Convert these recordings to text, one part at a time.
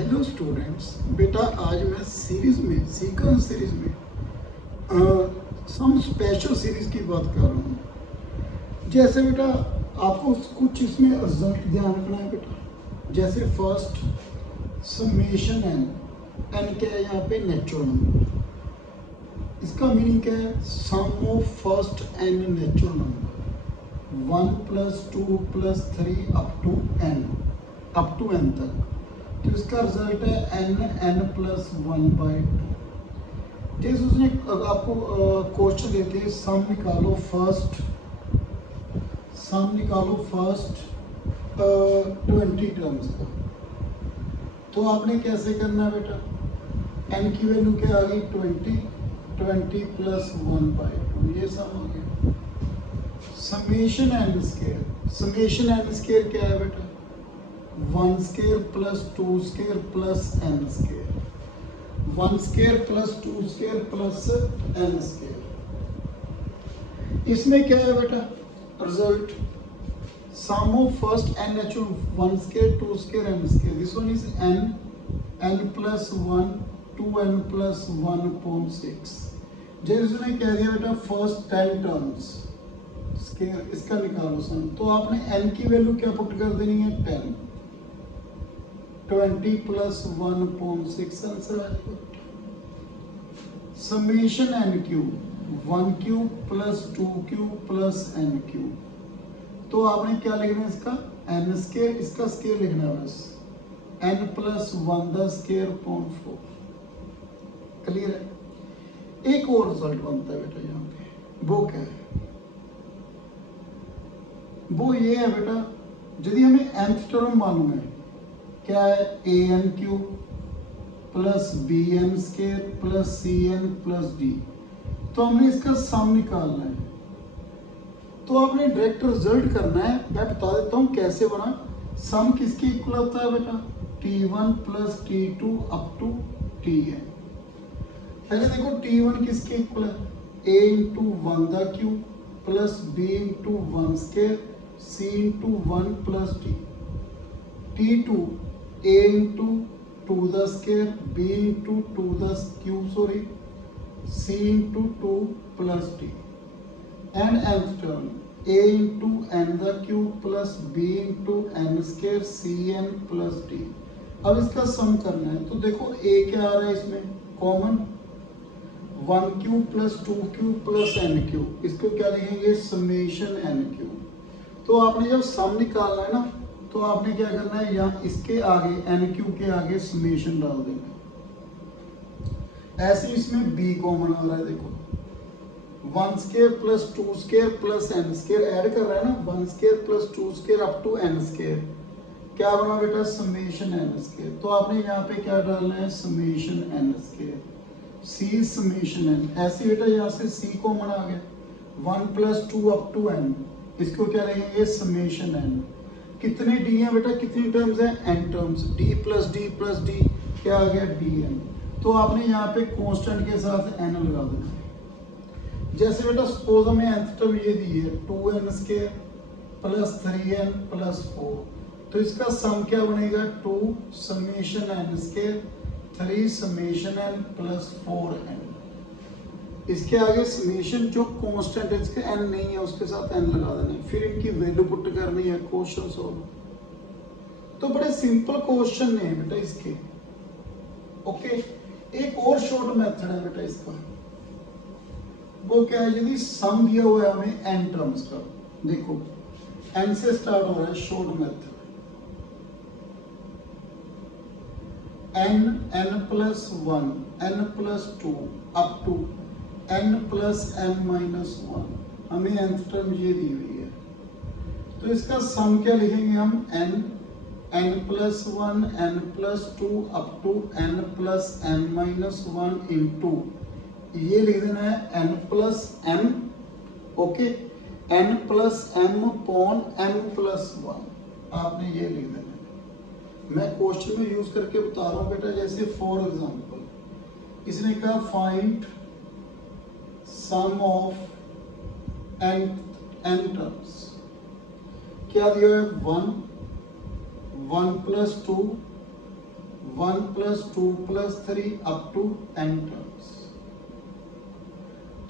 Hello students, बेटा आज मैं सीरीज में सीक्वेंस सीरीज में सम स्पेशल सीरीज की बात कर रहा हूँ। जैसे बेटा आपको कुछ इसमें रिजल्ट ध्यान रखना है बेटा। जैसे फर्स्ट समेशन एन, एन क्या है यहाँ पे? Natural number. इसका मीनिंग क्या है? Sum of first n natural number 1 + 2 + 3 up to n तक। तो इसका रिजल्ट है n +1/2। जैसे उसने आपको क्वेश्चन देते हैं सम निकालो फर्स्ट 20 टर्म्स का। तो आपने कैसे करना है बेटा? n की वैल्यू क्या आ गई? 20 +1/2, ये सम हो गया। समेशन एन स्केयर क्या है बेटा? 1 square + 2 square + n square, 1 square + 2 square + n square. इसमें क्या है बेटा? Result sum of first n natural 1 square 2 square n square. This one is n +1 2n + 1/6। जैसे उसने कह दिया बेटा फर्स्ट 10 टर्म्स स्केयर, इसका निकालो सम। तो आपने n की वैल्यू क्या पुट कर देनी है? 10। 20 + 1/6 आंसर आ जाएगा। Summation n cube 1 cube + 2 cube + n cube. तो आपने क्या लिखना है? इसका n स्केयर, इसका स्केयर लिखना है बस। n + 1 the square upon 4। Clear है? एक और रिजल्ट बनता है बेटा यहाँ पे। वो क्या है? वो ये है बेटा, यदि हमें nth टर्म मालूम है, क्या है? an³ + bn² + cn + d। तो हमने इसका सम निकालना है। तो आपने डायरेक्ट रिजल्ट करना है। मैं बता देता हूँ कैसे बना। सम किसके इक्वल होता है बेटा? t1 + t2 up to tn। पहले देखो t1 किसके इक्वल है? a × 1 the cube + b × 1² c × 1 + d। t2 a × 2 the square b × 2 the cube c × 2 + d। and nth term a × n the cube + b × n² cn + d। अब इसका सम करना है। तो देखो a क्या आ रहा है इसमें? Common 1³ + 2³ + n³। इसको क्या लिखेंगे? Summation n³। तो आपने जब सम निकालना है ना, तो आपने क्या करना है? यहाँ इसके आगे n³ के आगे समेशन डाल देना। ऐसे इसमें b कॉमन आ रहा है। देखो 1 square + 2 square + n square add कर रहा है ना। 1 square + 2 square up to n square क्या बना बेटा? Summation n square. तो आपने यहाँ पे क्या डालना है? Summation n square c summation n। ऐसे बेटा यहाँ से c कॉमन आ गया। 1 + 2 अप टू n, इसको क्या रहेंगे? Summation n। कितने d हैं बेटा? कितनी टर्म्स हैं? n terms. d + d + d क्या आ गया? dn। तो आपने यहाँ पे कांस्टेंट के साथ n लगा देना है। जैसे बेटा सपोज हमें nth टर्म ये दी है 2n² + 3n + 4। तो इसका सम क्या बनेगा? 2 summation n² 3 summation n + 4n। इसके आगे समेशन जो कांस्टेंट है, इसके n नहीं है, उसके साथ n लगा देना है। फिर इनकी वैल्यू पुट करनी है, क्वेश्चन सॉल्व। तो बड़े सिंपल क्वेश्चन है बेटा इसके। ओके, एक और शॉर्ट मेथड है बेटा इसका। वो क्या है? यदि सम दिया हुआ है हमें n टर्म्स का, देखो n से स्टार्ट हो रहा है short method. n +1 n + 2 up to n + n-1। हमें nth टर्म ये दी हुई है। तो इसका सम क्या लिखेंगे हम? n +1 n + 2 up to n + n-1 into ये लिख देना है n + m। Okay, n + m/n+1 आपने ये लिख देना है। मैं क्वेश्चन में यूज करके बता रहा हूँ बेटा। जैसे फॉर एग्जांपल इसने कहा find sum of n terms. क्या दिया है? 1 + 2 1 plus 2 plus 3 up to n terms.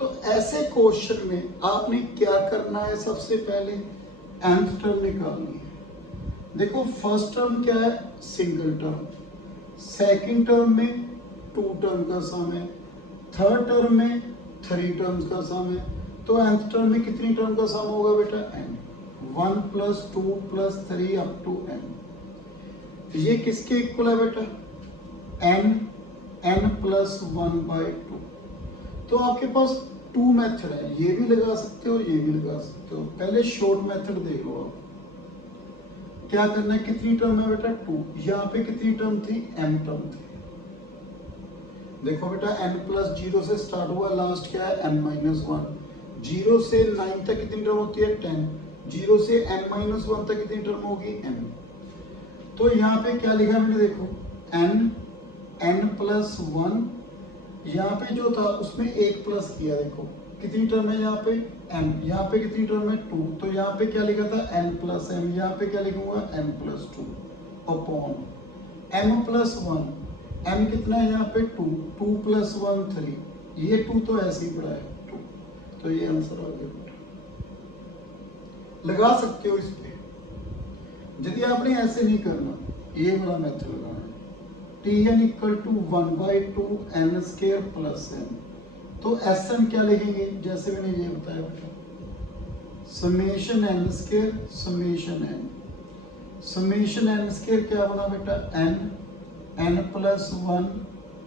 तो ऐसे क्वेश्चन में आपने क्या करना है, सबसे पहले nth टर्म निकालनी है। देखो फर्स्ट टर्म क्या है, सिंगल टर्म, सेकंड टर्म में 2 टर्म का सम है, थर्ड टर्म में 3 टर्म्स का सम है। तो nth टर्म में कितनी टर्म का सम होगा बेटा, n। 1 plus 2 plus 3 up to n। ये किसके इक्वल है बेटा, n प्लस 1/2। तो आपके पास 2 मेथड है, ये भी लगा सकते हो, ये भी लगा सकते हो। पहले शॉर्ट मेथड देख लो आप, क्या करना है, कितनी टर्म है बेटा 2, यहाँ पे कितनी टर्म थी, m टर्म थी। देखो बेटा n प्लस 0 से स्टार्ट हुआ, लास्ट क्या है n-1। 0 से 9 तक कितनी टर्म होती है 10, 0 से n-1 तक कितनी टर्म होगी m। तो यहाँ पे क्या लिखा मैंने, देखो n प्लस 1, यहाँ पे जो था उसमें 1 प्लस किया, देखो कितनी टर्म है यहाँ पे m, यहाँ पे कितनी टर्म है 2, तो यहाँ पे क्या लिखा था n प्लस m, यहाँ पे क्या लिखूंगा n plus 2 upon m plus 1, m कितना है यहाँ पे 2, 2 प्लस 1 3, ये 2 तो ऐसे ही पड़ा है 2, तो ये आंसर आ गया बेटा। लगा सकते हो इस पे, यदि आपने ऐसे नहीं करना, ये वाला मेथड लगाना है, Tn equal to 1/2 n square plus n। तो Sn क्या लिखेंगे, जैसे मैंने ये बताया बेटा, summation n square summation n। Summation n square क्या बना बेटा, n plus 1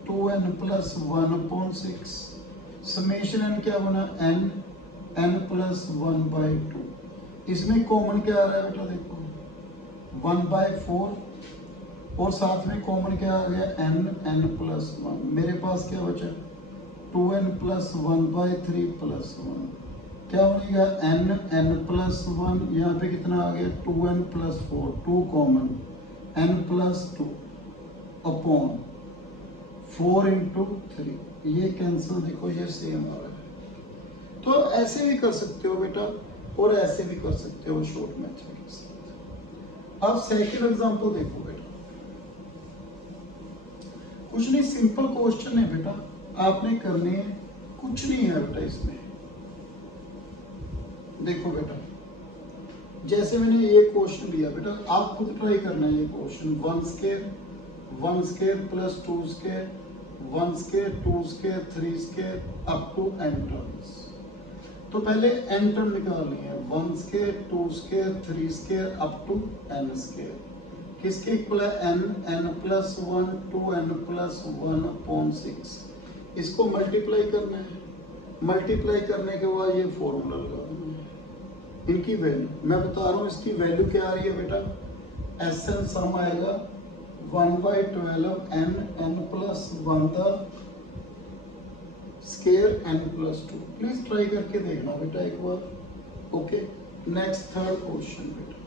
2n plus 1 upon 6। Summation n क्या बना, n प्लस 1/2। इसमें कॉमन क्या आ रहा है बेटा, देखो 1/4, और साथ में कॉमन क्या आ गया n प्लस 1। मेरे पास क्या बचा 2n प्लस 1/3 प्लस 1, क्या बनेगा n प्लस 1, यहाँ पे कितना आ गया 2n plus 4, 2 common n plus 2 upon 4 into 3, ये कैंसिल, देखो ये सेम आ रहा है। तो ऐसे भी कर सकते हो बेटा, और ऐसे भी कर सकते हो शॉर्ट मेथड के साथ। अब सेकंड एग्जांपल देखो बेटा, कुछ नहीं, सिंपल क्वेश्चन है बेटा, आपने करने हैं, कुछ नहीं है बेटा इसमें। देखो बेटा, जैसे मैंने ये क्वेश्चन लिया बेटा, आप खुद ट्राई करना है ये question. 1 square plus 2 square, 1 square 2 square 3 square up to n terms. तो पहले n टर्म निकालनी है, 1 square 2 square 3 square up to n square. किसके इक्वल है n plus 1 2n plus 1 upon 6। इसको मल्टीप्लाई करना है, मल्टीप्लाई करने के बाद ये फॉर्मूला लगा देना है। इनकी वैल्यू मैं बता रहा हूँ, इसकी वैल्यू क्या आ रही है बेटा, Sn सम आएगा 1/12 n plus 1 the square n plus 2। Please try करके देखना बेटा एक बार। ओके, नेक्स्ट थर्ड क्वेश्चन बेटा,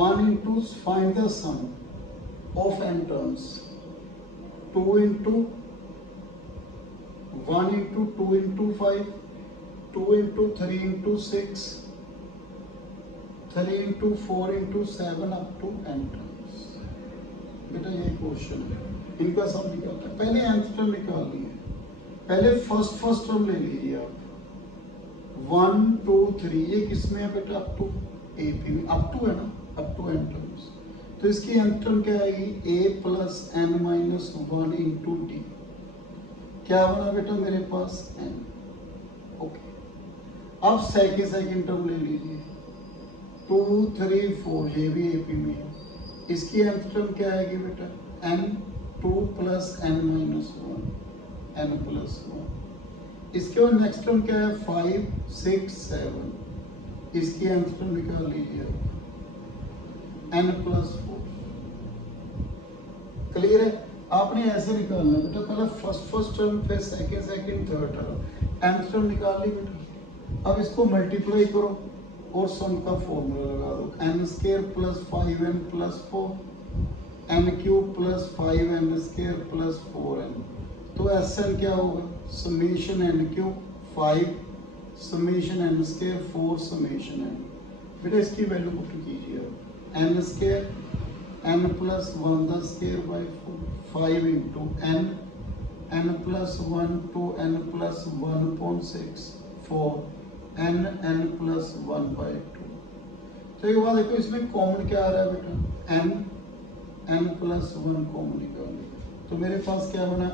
1 into find the sum of n terms, 2 into 1 into 2 into 5, 2 into 3 into 6, 3 into 4 into 7 up to n terms. बेटा ये question है, इनका सम निकालना है। पहले nth टर्म निकालनी है, पहले फर्स्ट टर्म ले लीजिए आप, 1 2 3, ये किसमें है बेटा, अप टू AP में, अप टू है ना, अप टू n टर्म्स। तो इसकी nth टर्म क्या आएगी, a plus n-1 into d। क्या बना बेटा मेरे पास n। ओके, अब सेकेंड टर्म ले लीजिए, 2 3 4, ये भी AP में है। इसकी nth टर्म क्या आएगी बेटा, n 2 plus n-1 n plus 1। इसके बाद नेक्स्ट टर्म क्या है, 5 6 7, इसकी nth टर्म निकाल लीजिए n प्लस 4। क्लियर है, आपने ऐसे निकालना बेटा, पहले फर्स्ट टर्म, फिर second third term, nth term निकाल ली बेटा। अब इसको मल्टीप्लाई करो और सम का फॉर्मूला लगा दो, n square plus 5n plus 4, n cube plus 5n square plus 4n। तो Sn क्या होगा, summation n cube 5 summation n square 4 summation n। बेटा इसकी वैल्यू पुट कीजिए, n square n plus 1 the square by 4 5 into n plus 1 to n plus 1/6 4 n plus 1 by 2। तो एक बात देखो इसमें कॉमन क्या आ रहा है बेटा n plus 1 कॉमन निकाल लिया तो मेरे पास क्या बना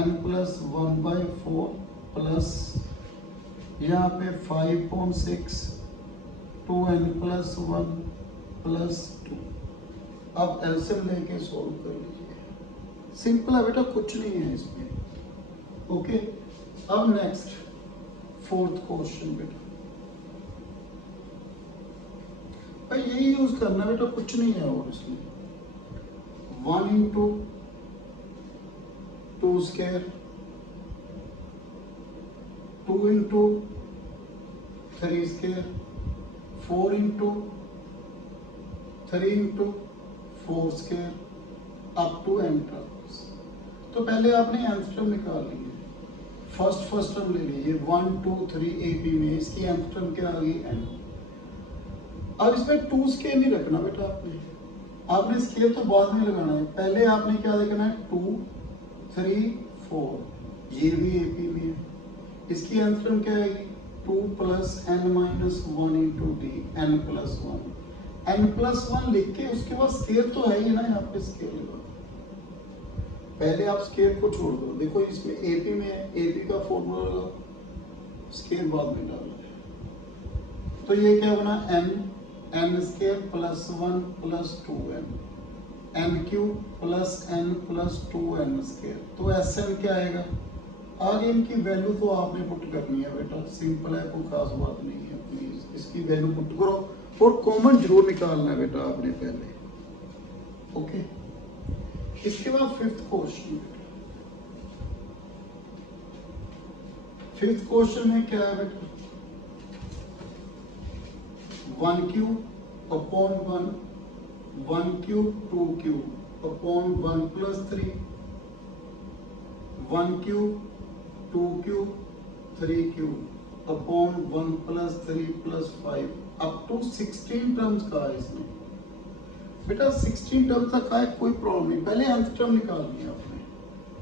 n plus 1 by 4 प्लस यहाँ पे 5/6 2n plus 1 plus 2। अब एलसीएम लेके सॉल्व कर लीजिए, सिंपल है बेटा, कुछ नहीं है इसमें। ओके, अब नेक्स्ट फोर्थ क्वेश्चन बेटा, भाई यही यूज करना बेटा, कुछ नहीं है और इसमें 1 into 2 square 2 into 3 square 4 into 3 into 4 square up to n terms. तो पहले आपने nth टर्म निकाल ली है, फर्स्ट टर्म ले लीजिए 1 2 3 AP में, इसकी nth टर्म क्या आ गई n। अब इसमें 2 स्केयर नहीं रखना बेटा, आपने स्केयर तो बाद में लगाना है, पहले आपने क्या देखना है 2 3 4, ये भी AP में है, इसकी nth टर्म क्या आएगी 2 plus n minus 1 into d n plus 1 n plus 1 लिख के उसके बाद स्केयर तो है ही ना, यहाँ पे स्केयर लगा, पहले आप स्केयर को छोड़ दो। देखो इसमें AP में है, AP का फॉर्मूला लगा, स्केयर बाद में डालना है, तो ये क्या बना n square plus 1 plus 2n n cube plus n plus 2n square. तो Sn क्या आएगा, आगे इनकी वैल्यू तो आपने पुट करनी है बेटा, सिंपल है, कोई खास बात नहीं है, प्लीज इसकी वैल्यू पुट करो और कॉमन जरूर निकालना है बेटा आपने पहले। ओके, इसके बाद फिफ्थ क्वेश्चन, फिफ्थ क्वेश्चन में क्या है बेटा 1 cube upon 1 cube 2 cube upon 1 plus 3 1 cube 2 cube 3 cube upon 1 plus 3 plus 5 up to 16 terms का है इसमें बेटा, 16 टर्म्स तक का है, कोई प्रॉब्लम नहीं, पहले nth टर्म निकालनी है आपने,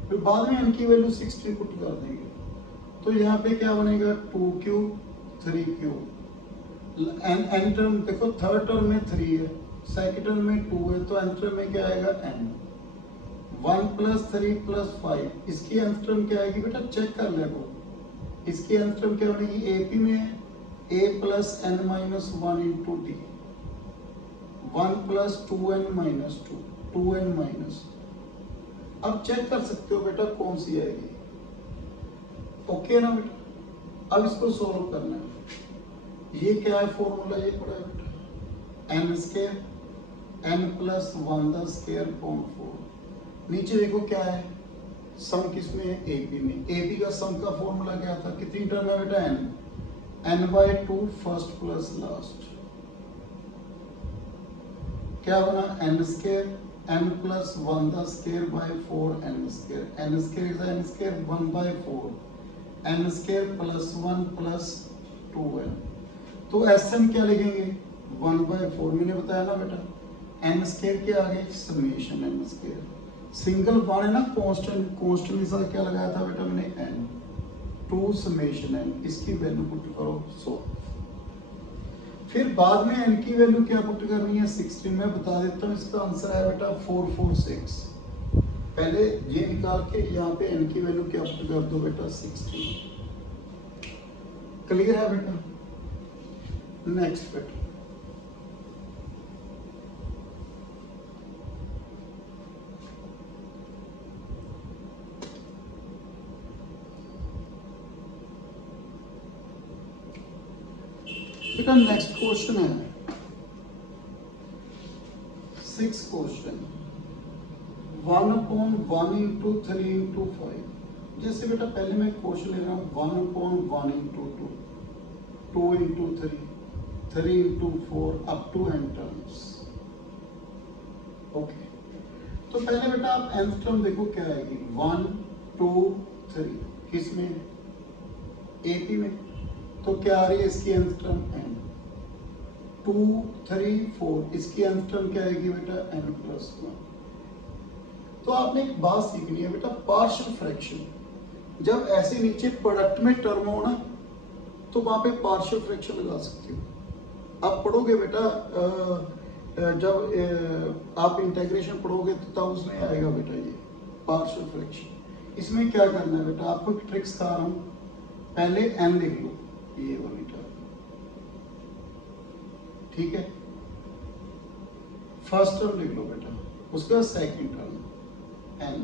फिर बाद में n की वैल्यू 16 पुट कर देंगे। तो यहाँ पे क्या बनेगा 2 क्यूब 3 क्यूब, n टर्म देखो, थर्ड टर्म में 3 है, सेकंड टर्म में 2 है, तो nth टर्म में क्या आएगा n 1 प्लस 3 प्लस 5, इसकी nth टर्म क्या आएगी बेटा, चेक कर ले, इसकी nth टर्म क्या बनेगी, AP में है a plus n minus 1 into D 1 plus 2n minus 2n minus, अब चेक कर सकते हो बेटा कौन सी आएगी। ओके ना बेटा, अब इसको सॉल्व करना है, ये क्या है फॉर्मूला, ये पड़ा है बेटा n square n plus 1 the square upon 4, नीचे देखो क्या है, सम किसमें है AP में, AP का सम का फॉर्मूला क्या था, कितनी टर्म है बेटा n by 2 first plus last, क्या बना n square n plus 1 the square by 4 n square, n square is n square 1 by 4 n square plus 1 plus 2n। तो Sn क्या लिखेंगे 1 by 4, मैंने बताया ना बेटा n स्केयर के आगे summation n square, single one है ना, कांस्टेंट के साथ क्या लगाया था बेटा मैंने n 2 समेशन n, इसकी वैल्यू पुट करो 100, फिर बाद में n की वैल्यू क्या पुट करनी है 16, मैं बता देता हूँ, इसका आंसर है बेटा 446, पहले ये निकाल के यहाँ पे n की वैल्यू क्या पुट कर दो बेटा 16, क्लियर है बेटा। नेक्स्ट बेटा बेटा नेक्स्ट क्वेश्चन है 6 क्वेश्चन 1 अपॉन 1 इंटू 3 इंटू 5। जैसे बेटा पहले मैं क्वेश्चन ले रहा हूँ 1 upon 1 into 2 2 into 3 3 into 4 up to n terms. Okay, तो पहले बेटा आप nth टर्म देखो क्या आएगी 1 2 3, किसमें AP में, तो क्या आ रही है इसकी nth टर्म n, 2 3 4, इसकी nth टर्म क्या आएगी बेटा n+1। तो आपने एक बात सीखनी है बेटा, पार्शियल फ्रैक्शन जब ऐसे नीचे प्रोडक्ट में टर्म हो ना तो वहां पे पार्शियल फ्रैक्शन लगा सकते हो। आप पढ़ोगे बेटा जब आप इंटीग्रेशन पढ़ोगे तो तब उसमें आएगा बेटा ये पार्शियल फ्रैक्शन। इसमें क्या करना है बेटा, आपको एक ट्रिक्स सिखा रहा हूं, पहले n लिख लो ये वाली टर्म, ठीक है, फर्स्ट टर्म लिख लो बेटा, उसके बाद सेकंड टर्म n,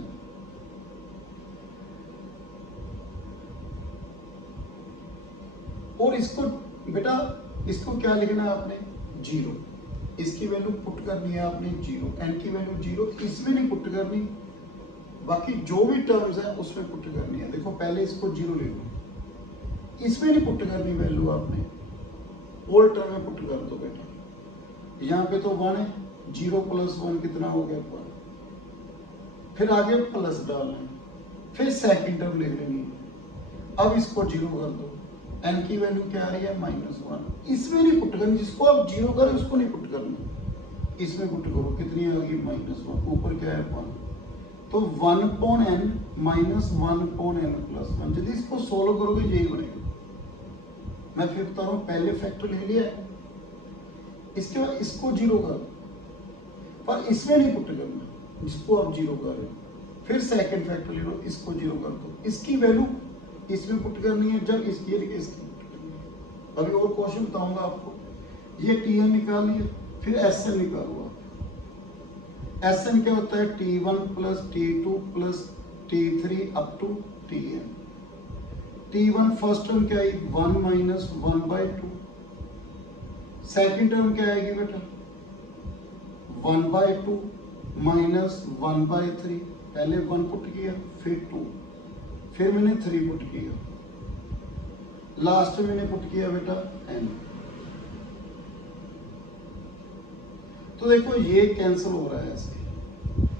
और इसको बेटा इसको क्या लिखना है आपने 0, इसकी वैल्यू पुट करनी है आपने 0, n की वैल्यू 0, इसमें नहीं पुट करनी, बाकी जो भी टर्म्स है उसमें पुट करनी है। देखो पहले इसको 0 ले लो, इसमें नहीं पुट करनी वैल्यू आपने, होल टर्म में पुट कर दो बेटा। यहाँ पे तो 1 है, 0 + 1 कितना हो गया 1, फिर आगे प्लस डालना है, फिर सेकंड टर्म ले लेनी है। अब इसको 0 कर दो, n की वैल्यू क्या आ रही है -1, इसमें नहीं पुट करनी, जिसको आप 0 करें उसको नहीं पुट करना, इसमें पुट करो, कितनी आ गई -1, ऊपर क्या है 1, तो 1/n -1/n+1। यदि इसको सोल्व करोगे यही बनेगा। मैं फिर बता रहा हूँ, पहले फैक्टर ले लिया है, इसके बाद इसको 0 कर, पर इसमें नहीं पुट करना जिसको आप 0 कर रहे हो, फिर सेकंड फैक्टर ले लो, इसको 0 कर दो, इसकी वैल्यू इसमें पुट करनी है, जब इसकी इसकी पुट करनी है। अभी और क्वेश्चन बताऊंगा आपको, ये Tn निकाल लिया, फिर Sn निकालो आप। Sn क्या होता है T1 + T2 + T3 up to Tn। T1 first term क्या आई 1 - 1/2, सेकंड टर्म क्या आएगी बेटा 1/2 - 1/3, पहले 1 पुट किया, फिर 2, फिर मैंने 3 पुट किया, लास्ट में मैंने पुट किया बेटा n। तो देखो ये कैंसिल हो रहा है ऐसे,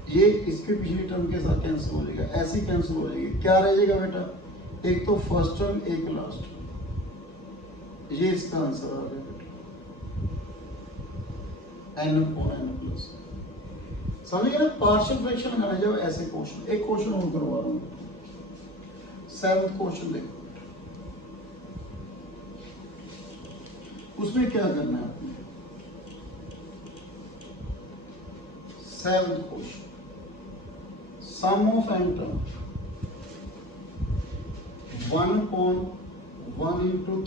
ये इसके पिछली टर्म के साथ कैंसिल हो जाएगा, ऐसे ही कैंसिल हो जाएगी, क्या रह जाएगा बेटा, एक तो फर्स्ट टर्म, एक लास्ट टर्म। ये इसका आंसर आ गया बेटा n/n+। समझ गए ना, पार्शियल फ्रैक्शन लगाना जब ऐसे क्वेश्चन। एक क्वेश्चन और करवा रहा हूँ, 7th क्वेश्चन देखो, उसमें क्या करना है आपने, 7th question, sum of n term 1/1 ×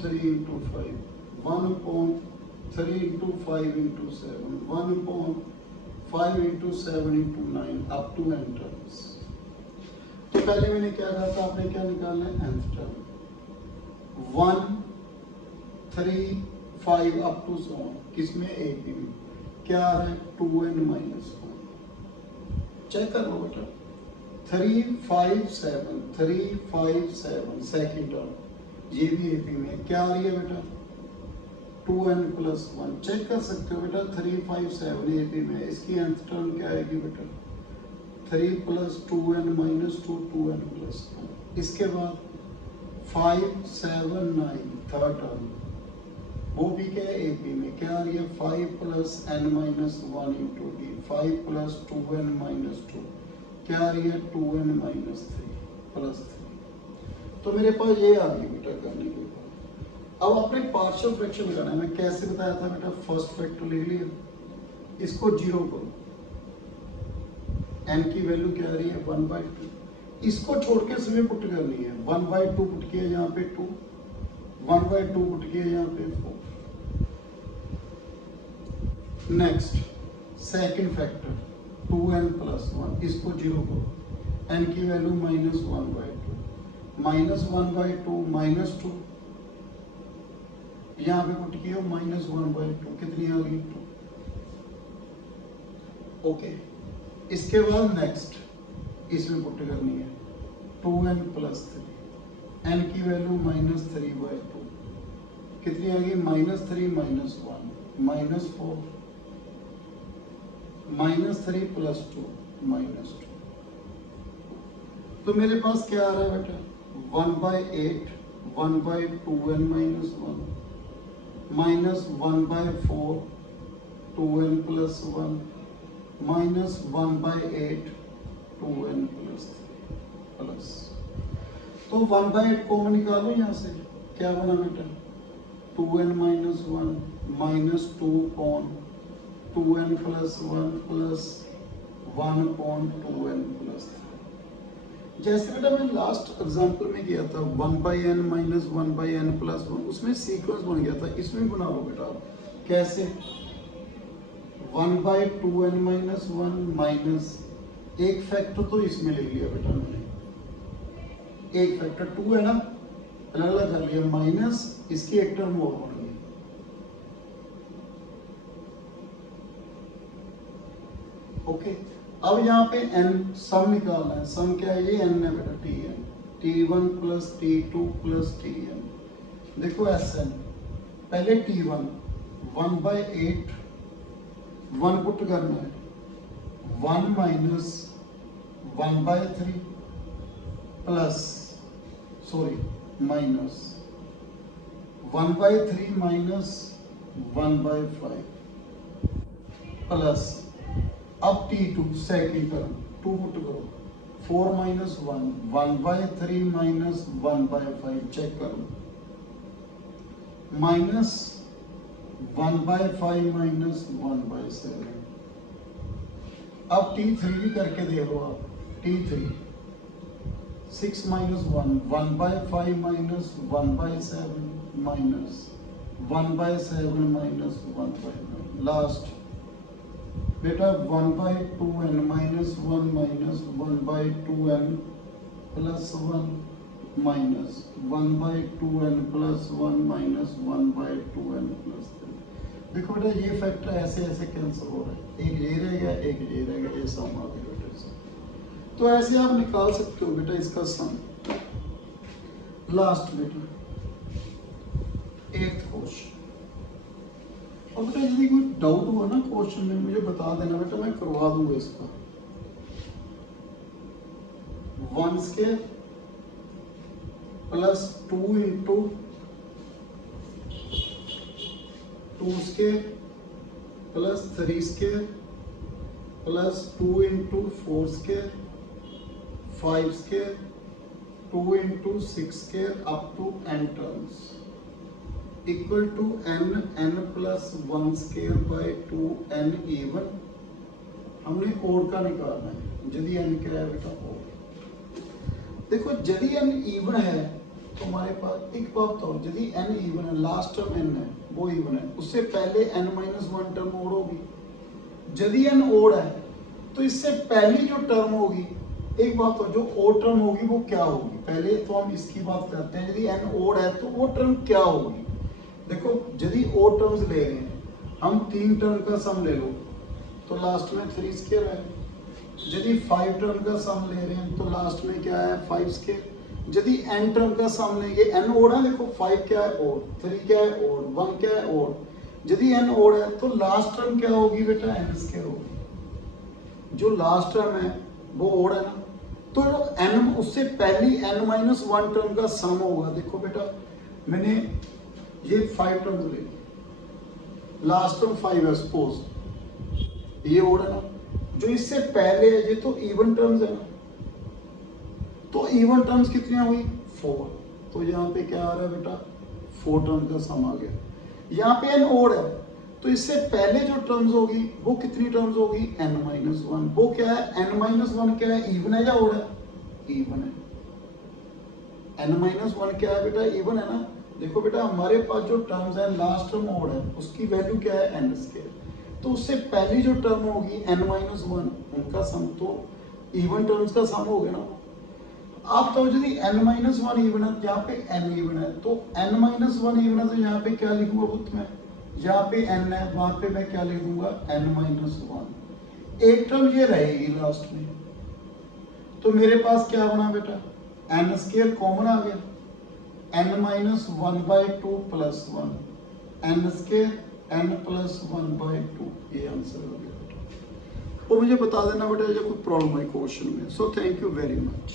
3 × 5, 1/3 × 5 × 7, 1/5 × 7 × 9 up to n terms. तो पहले मैंने क्या कहा था, आपने क्या निकालना है nth term 1 3 5 up to so on, किसमें एक भी क्या आ रहा है 2n - 1। चेक कर लो बेटा, 3 5 7 3 5 7 सेकंड टर्म, ये भी एपी में क्या आ रही है बेटा 2n+1। चेक कर सकते हो बेटा 3 5 7 एपी में, इसकी nth टर्म क्या आएगी बेटा 3 + 2n - 2 2n+1। इसके बाद 5 7 9 थर्ड टर्म, वो भी क्या है एपी में, क्या आ रही है 5 + n - 1 × d, 5 + 2n - 2, क्या आ रही है 2n - 3 + 3। तो मेरे पास ये आ गई बेटा करने के बाद। अब आपने पार्शियल फ्रैक्शन लगाना है, मैं कैसे बताया था बेटा, फर्स्ट फैक्टर ले लिया, इसको 0 करो, n की वैल्यू क्या आ रही है 1/2, इसको छोड़ के इसमें पुट करनी है, 1/2 पुट किया यहाँ पे 2, 1/2 पुट किया यहाँ पे 4। नेक्स्ट सेकंड फैक्टर 2n+1, इसको 0 करो, n की वैल्यू -1/2, -1/2 -2, यहाँ पे पुट किया -1/2, कितनी आ गई 2। ओके, इसके बाद नेक्स्ट इसमें पुट करनी है 2n+3, n की वैल्यू -3/2, कितनी आ गई -3 - 1 -4, -3 + 2 -2। तो मेरे पास क्या आ रहा है बेटा 1/8 1/2n - 1 minus 1/4 2n plus 1 minus 1/8 2n plus 3 plus, तो 1/8 कॉमन निकालो यहाँ से, क्या बना बेटा 2n minus 1 minus 2 upon 2n plus 1 plus 1 upon 2n plus 3। जैसे बेटा मैं लास्ट एग्जांपल में किया था 1/n माइनस 1/n प्लस 1, उसमें सीक्वेंस बन गया था, इसमें बना लो बेटा आप। कैसे 1/2n माइनस 1 माइनस एक फैक्टर तो इसमें ले लिया बेटा मैंने, एक फैक्टर 2 है ना, अलग अलग कर लिया, माइनस इसकी एक टर्म और बन गई। ओके, अब यहाँ पे n सम निकालना है, सम क्या है, ये n है बेटा tn, t1 plus t2 plus tn। देखो sn पहले t1 1/8 1 पुट करना है, 1 minus 1/3 plus sorry minus 1/3 minus 1/5 plus, अब t2 सेकेंड टर्म 2 पुट करो, 4 माइनस 1 1/3 माइनस 1/5 चेक करो, माइनस 1/5 माइनस 1/7। अब t3 भी करके देख लो आप, t3 6 minus 1 1/5 minus 1/7 minus 1/7 minus 1/9, last बेटा 1/2n minus 1 minus 1/2n plus 1 minus 1/2n plus 1 minus 1/2n plus 3। देखो बेटा ये फैक्टर ऐसे ऐसे कैंसिल हो रहा है, एक ये रह गया एक ये रह गया, ये सम आ गया बेटा इसका। तो ऐसे आप निकाल सकते हो बेटा इसका सम। लास्ट बेटा 8th क्वेश्चन, और बेटा यदि कोई डाउट हुआ ना क्वेश्चन में मुझे बता देना बेटा, मैं करवा दूंगा इसका। 1 square plus 2 into 2 square plus 3 square plus 2 into 4 square 5 square 2 into 6 square up to n terms equal to n plus 1 square by 2 n even. हमने ओड का निकालना है, यदि n क्या है बेटा ओड। देखो यदि n इवन है तो हमारे पास एक बात तो, यदि n इवन है, लास्ट टर्म n है वो इवन है, उससे पहले n-1 टर्म ओड होगी। यदि n ओड है तो इससे पहली जो टर्म होगी, एक बात तो, जो ओड टर्म होगी वो क्या होगी, पहले तो हम इसकी बात करते हैं। यदि n ओड है तो वो टर्म क्या होगी। देखो यदि ओड टर्म्स ले रहे हैं हम, 3 टर्म का सम ले लो तो लास्ट में 3 स्क्वायर है। यदि 5 टर्म का सम ले रहे हैं तो लास्ट में क्या है 5 स्क्वायर। यदि n टर्म का सम लेंगे, n ओड है, देखो 5 क्या है ओड, 3 क्या है ओड, 1 क्या है ओड। यदि n ओड है तो लास्ट टर्म क्या होगी बेटा n स्क्वायर होगी। जो लास्ट टर्म है वो ओड है ना, तो n उससे पहली n-1 टर्म का सम होगा। देखो बेटा मैंने ये 5 टर्म ले, लास्ट टर्म 5 है सपोज, ये ओड है ना, जो इससे पहले है ये तो इवन टर्म्स है ना, तो इवन टर्म्स कितनी हुई 4, तो यहाँ पे क्या आ रहा है बेटा 4 टर्म का सम आ गया। यहाँ पे n ओड है तो इससे पहले जो टर्म्स होगी वो कितनी टर्म्स होगी n-1। वो क्या है n-1 क्या है, इवन है या ओड है, इवन है। n-1 क्या है बेटा, इवन है ना। देखो बेटा हमारे पास जो टर्म्स है लास्ट टर्म ओड है, उसकी वैल्यू क्या है n स्क्वायर, तो उससे पहली जो टर्म होगी n-1 उनका सम तो इवन टर्म्स का सम हो गया ना। आप तो यदि n-1 इवन है, यहाँ पे n इवन है, तो n-1 इवन है तो यहाँ पे क्या लिखूंगा बुत में, यहाँ पे n है, वहां पे मैं क्या लिख दूंगा n-1। एक टर्म ये रहेगी लास्ट में, तो मेरे पास क्या बना बेटा n स्क्वायर कॉमन आ गया, n-1/2 plus 1 n square n plus 1/2, ये आंसर हो गया बेटा। और मुझे बता देना बेटा ये कोई प्रॉब्लम है क्वेश्चन में। So thank you very much.